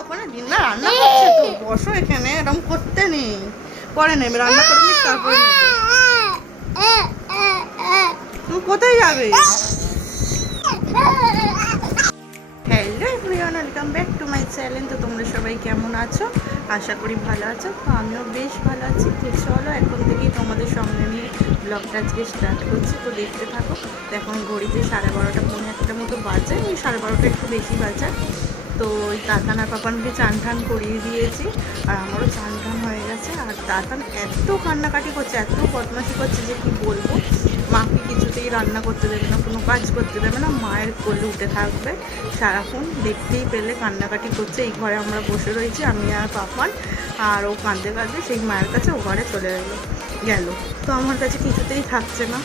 ওখানে ডিনার রান্না করছে তো বসো এখানে, এরকম করতে নেই। পরে নেবে, রান্না করে নিস তারপরে নেবে। তুমি কোথায় যাবে? Hello everyone, welcome back to my channel. তো তোমরা সবাই কেমন আছো? আশা করি ভালো আছো। তো আমিও বেশ ভালো আছি। তো চলো এখন থেকেই তোমাদের সঙ্গে নিয়ে ব্লগটা আজকে স্টার্ট করছি। তো দেখতে থাকো। তো এখন ঘড়িতে 12:30 পৌনে একটা মতো বাজে, ওই 12:30 একটু বেশি বাজে। তো ওই তাতান আর পাপানকে চান টান করিয়ে দিয়েছি, আর আমারও চান টান হয়ে গেছে। আর তাতান এত কান্নাকাটি করছে, এত বদমাশি করছে যে কি বলবো। মাকে কিছুতেই রান্না করতে দেবে না, কোনো কাজ করতে দেবে না, মায়ের কোলে উঠে থাকবে সারাক্ষণ। দেখতেই পেলে কান্নাকাটি করছে। এই ঘরে আমরা বসে রয়েছি, আমি আর পাপান, আর ও কাঁদতে কাঁদতে সেই মায়ের কাছে ও ঘরে চলে গেল। তো আমার কাছে কিছুতেই থাকছে না।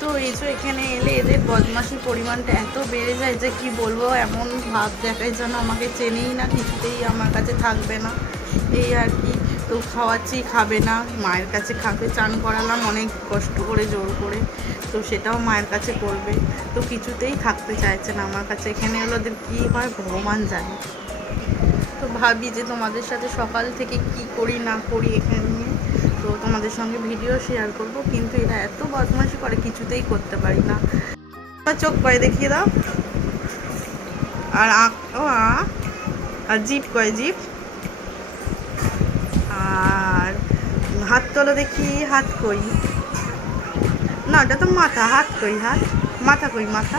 তো এই যে এখানে এলে এদের বদমাশির পরিমাণটা এত বেড়ে যায় যে কি বলবো, এমন ভাব দেখায় যেন আমাকে চেনেই না, কিছুতেই আমার কাছে থাকবে না, এই আর কি। তো খাওয়াচ্ছি, খাবে না, মায়ের কাছে খাবে। চান করালাম অনেক কষ্ট করে, জোর করে, তো সেটাও মায়ের কাছে করবে। তো কিছুতেই থাকতে চাইছে না আমার কাছে। এখানে এলো ওদের কী হয় ভগবান জানে। তো ভাবি যে তোমাদের সাথে সকাল থেকে কি করি না করি এখানে নিয়ে, তো তোমাদের সঙ্গে ভিডিও শেয়ার করব, কিন্তু এরা এত বদমাশি করে কিছুতেই করতে পারি না। চোখ কয় দেখিয়ে দাও, আর আর জিভ কয় জিভ, আর হাত তোলো দেখি, হাত কই? না ওটা তো মাথা, হাত কই? হাত, মাথা কই? মাথা।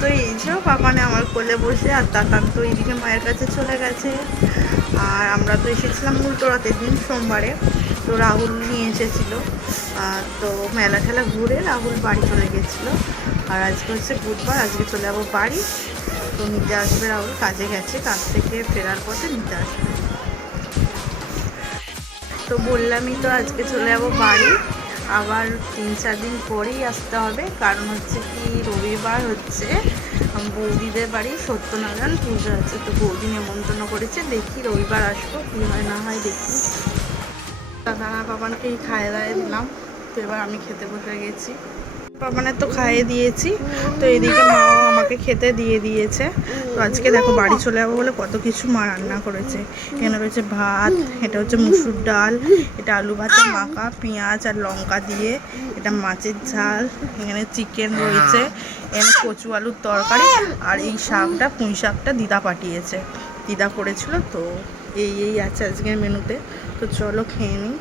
তো এই যে পাপানে আমার কোলে বসে, আর তাতান তো এইদিকে মায়ের কাছে চলে গেছে। আর আমরা তো এসেছিলাম উল্টোরাতের দিন, সোমবারে। তো রাহুল নিয়ে এসেছিলো, তো মেলা ঠেলা ঘুরে রাহুল বাড়ি চলে গেছিলো। আর আজকে হচ্ছে বুধবার, আজকে চলে যাবো বাড়ি। তো নিতে আসবে রাহুল, কাজে গেছে, কাজ থেকে ফেরার পথে নিতে আসবে। তো বললামই তো আজকে চলে যাবো বাড়ি, আবার 3-4 দিন পরেই আসতে হবে। কারণ হচ্ছে কি, রবিবার হচ্ছে বৌদিদের বাড়ি সত্যনারায়ণ পুজো আছে। তো বৌদি নেমন্তন্ন করেছে, দেখি রবিবার আসবো, কী হয় না হয় দেখি। দাদা পাপানকেই খাইয়ে দাইয়ে দিলাম। তো এবার আমি খেতে বসে গেছি। পাপানের তো খাইয়ে দিয়েছি, তো এদিকে মাও আমাকে খেতে দিয়ে দিয়েছে। তো আজকে দেখো বাড়ি চলে যাবো বলে কত কিছু মা রান্না করেছে। এখানে রয়েছে ভাত, এটা হচ্ছে মুসুর ডাল, এটা আলু ভাতে মাখা, পেঁয়াজ আর লঙ্কা দিয়ে, এটা মাছের ঝাল, এখানে চিকেন রয়েছে, এখানে কচু আলুর তরকারি, আর এই শাকটা পুঁই শাকটা দিদা পাঠিয়েছে, দিদা করেছিল। তো এই আছে আজকের মেনুতে। তো চলো খেয়ে নিই।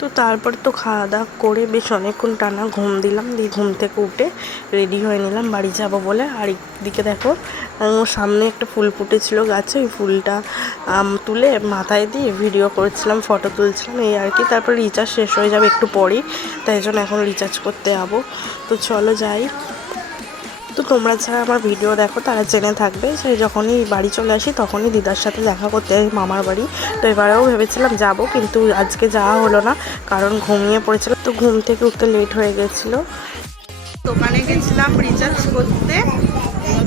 তো তারপর তো খাওয়া দাওয়া করে বেশ অনেকক্ষণ টানা ঘুম দিলাম, দিয়ে ঘুম থেকে উঠে রেডি হয়ে নিলাম বাড়ি যাব বলে। আর একদিকে দেখো সামনে একটা ফুল ফুটেছিল গাছে, ওই ফুলটা তুলে মাথায় দিয়ে ভিডিও করেছিলাম, ফটো তুলছিলাম, এই আর কি। তারপর রিচার্জ শেষ হয়ে যাবে একটু পরেই, তাই জন্য এখন রিচার্জ করতে যাবো। তো চলো যাই। তো তোমরা যারা আমার ভিডিও দেখো তারা জেনে থাকবে, সেই যখনই বাড়ি চলে আসি তখনই দিদার সাথে দেখা করতে যাই মামার বাড়ি। তো এবারেও ভেবেছিলাম যাব, কিন্তু আজকে যাওয়া হলো না, কারণ ঘুমিয়ে পড়েছিল। তো ঘুম থেকে উঠতে লেট হয়ে গেছিলো। দোকানে গেছিলাম রিচার্জ করতে,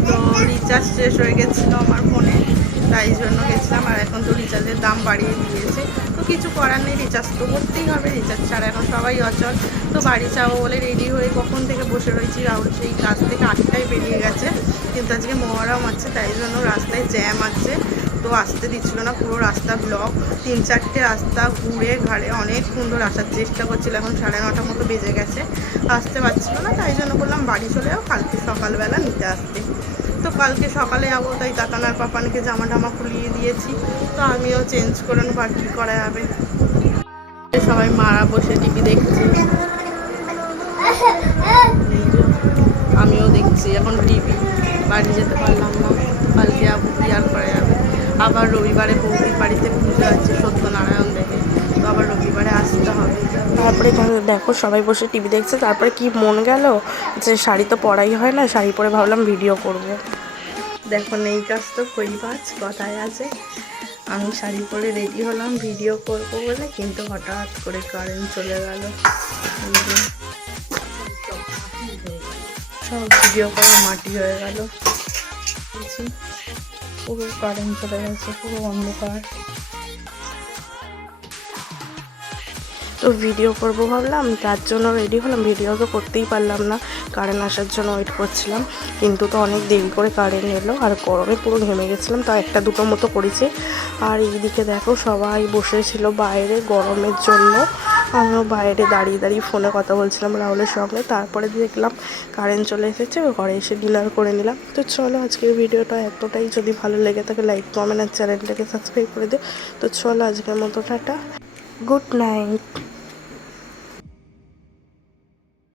তো রিচার্জ শেষ হয়ে গেছিলো আমার ফোনে, তাই জন্য গেছিলাম। আর এখন তো রিচার্জের দাম বাড়িয়ে দিয়েছে, তো কিছু করার নেই, রিচার্জ তো করতেই হবে, রিচার্জ ছাড়া এখন সবাই অচল। তো বাড়ি যাবো বলে রেডি হয়ে কখন থেকে বসে রয়েছি। রাহুল সেই কাজ থেকে 8টায় বেরিয়ে গেছে, কিন্তু আজকে মহরম আছে, তাই জন্য রাস্তায় জ্যাম আছে, তো আসতে দিচ্ছিল না, পুরো রাস্তা ব্লক। 3-4টে রাস্তা ঘুরে ঘাড়ে অনেক সুন্দর আসার চেষ্টা করছিল, এখন 9:30 মতো বেজে গেছে, আসতে পারছিল না। তাই জন্য বললাম বাড়ি চলে যাও, কালকে সকালবেলা নিতে আসতে। তো কালকে সকালে যাবো, তাই তাতানার পাপানকে জামা টামা খুলিয়ে দিয়েছি। তো আমিও চেঞ্জ করে নেবো, আর কী করা যাবে। সবাই মারা বসে টিভি দেখছি, আমিও দেখছি এখন টিভি। বাড়ি যেতে পারলাম না, কালকে যাবো, কি আর করা যাবে। আবার রবিবারে বৌদির বাড়িতে পুজো আছে সত্যনারায়ণ দেবে, তো আবার রবিবারে আসতে হবে। তারপরে দেখো সবাই বসে টিভি দেখছে। তারপরে কি মন গেল যে শাড়ি তো পরাই হয় না, শাড়ি পরে ভাবলাম ভিডিও করব। দেখো নেই কাজ তো কই কাজ, কথায় আছে। আমি শাড়ি পরে রেডি হলাম ভিডিও করব বলে, কিন্তু হঠাৎ করে কারেন্ট চলে গেল, সব ভিডিও করা মাটি হয়ে গেল। পুরো কারেন্ট চলে গেছে, পুরো অন্ধকার। তো ভিডিও করব ভাবলাম, তার জন্য রেডি হলাম, ভিডিও তো করতেই পারলাম না, কারেন্ট আসার জন্য ওয়েট করছিলাম, কিন্তু তো অনেক দেরি করে কারেন্ট এলো আর গরমে পুরো ঘেমে গেছিলাম, তো একটা দুটো মতো করেছি। আর এইদিকে দেখো সবাই বসেছিল বাইরে গরমের জন্য, আমিও বাইরে দাঁড়িয়ে দাঁড়িয়ে ফোনে কথা বলছিলাম রাহুলের সঙ্গে। তারপরে দেখলাম কারেন্ট চলে এসেছে, ঘরে এসে ডিনার করে নিলাম। তো চলো আজকের ভিডিওটা এতটাই, যদি ভালো লেগে থাকে লাইক কমেন্ট আর চ্যানেলটাকে সাবস্ক্রাইব করে দিও। তো চলো আজকের মতো টাটা, গুড নাইট।